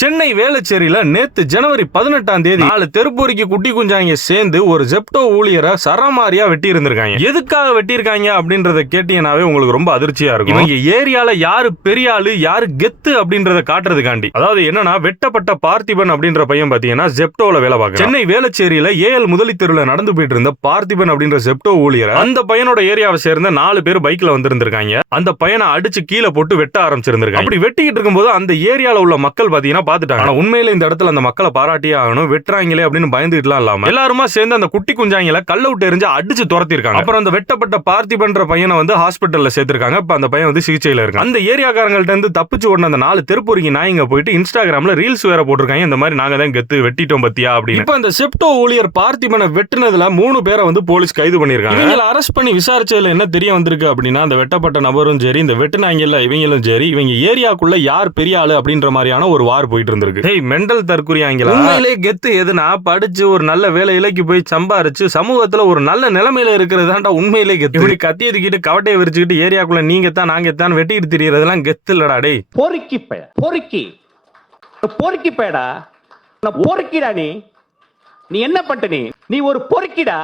சென்னை வேளச்சேரியில நேத்து ஜனவரி 18ஆம் தேதி 4 தெருப்பொறிக்கு குட்டி குஞ்சாங்க சேர்ந்து ஒரு ஜெப்டோ ஊழியரை சரமாரியா வெட்டி இருந்திருக்காங்க. எதுக்காக வெட்டியிருக்காங்க அப்படின்றத கேட்டீங்கன்னாவே உங்களுக்கு ரொம்ப அதிர்ச்சியா இருக்கும். இவங்க ஏரியால யாரு பெரிய ஆளு யாரு கெத்து அப்படின்றத காட்டுறதுக்காண்டி. அதாவது என்னன்னா, வெட்டப்பட்ட பார்த்திபன் அப்படின்ற பையன் பாத்தீங்கன்னா ஜெப்டோல வேலை பார்க்க சென்னை வேளச்சேரியில ஏஎல் முதலி தெருவில் நடந்து போயிட்டு இருந்த பார்த்திபன் அப்படின்ற ஜெப்டோ ஊழியரை அந்த பையனோட ஏரியாவை சேர்ந்த 4 பேர் பைக்ல வந்திருந்திருக்காங்க. அந்த பையனை அடிச்சு கீழே போட்டு வெட்ட ஆரம்பிச்சிருந்திருக்காங்க. அப்படி வெட்டிக்கிட்டு இருக்கும்போது அந்த ஏரியால உள்ள மக்கள் பாத்தீங்கன்னா பாத்துட்டாங்க. ஆனா உண்மையில இந்த இடத்துல அந்த மக்களை பாராட்டியே ஆகணும். வெட்டுறாங்களே அப்படின்னு பயந்துட்டுலாம் இல்லாம எல்லாருமா சேர்ந்து அந்த குட்டி குஞ்சாங்களை கல்ல விட்டு எரிஞ்சு அடிச்சு துரத்திருக்காங்க. அப்புறம் அந்த வெட்டப்பட்ட பார்த்திபன்ற பையனை வந்து ஹாஸ்பிட்டல்ல சேர்த்திருக்காங்க. இப்ப அந்த பையன் வந்து சிகிச்சையில இருக்கு. அந்த ஏரியாக்காரங்கள்ட்ட இருந்து தப்பிச்சு ஓடின அந்த 4 தெருப்பொறிக்கு நாய்ங்க போயிட்டு இன்ஸ்டாகிராம்ல ரீல்ஸ் வேற போட்டிருக்காங்க. இந்த மாதிரி நாங்க தான் கெத்து வெட்டிட்டோம் பத்தியா அப்படின்னு. இப்ப அந்த ஜெப்டோ ஊழியர் பார்த்திபனை வெட்டினதுல 3 பேரை வந்து போலீஸ் கைது பண்ணிருக்காங்க. இவங்களை அரெஸ்ட் பண்ணி விசாரிச்சதுல என்ன தெரிய வந்திருக்கு அப்படின்னா, அந்த வெட்டப்பட்ட நபரும் சரி, இந்த வெட்டினாங்கல்ல இவங்களும் சரி, இவங்க ஏரியாக்குள்ள யார் பெரிய ஆளு அப்படின்ற மாதிரியான ஒரு வார் போயிட்டு இருந்திருக்கு. ஹேய், மெண்டல் தற்குறியாங்களா? உண்மையிலே கெத்து எதுனா படிச்சு ஒரு நல்ல வேலைக்கு போய் சம்பாரிச்சு சமூகத்துல ஒரு நல்ல நிலைமையில இருக்கிறதாண்டா உண்மையிலே கெத்து. இப்படி கத்திய தூக்கிட்டு கவட்டையை விரிச்சுக்கிட்டு ஏரியாக்குள்ள நீங்க தான் நாங்க தான் வெட்டிட்டு திரியறதெல்லாம் கெத்து இல்லடா. டேய் பொறுக்கி பய பொறுக்கி பயடா பொறுக்கிடா. நீ என்ன பண்ணிட்ட? நீ ஒரு பொறுக்கிடா.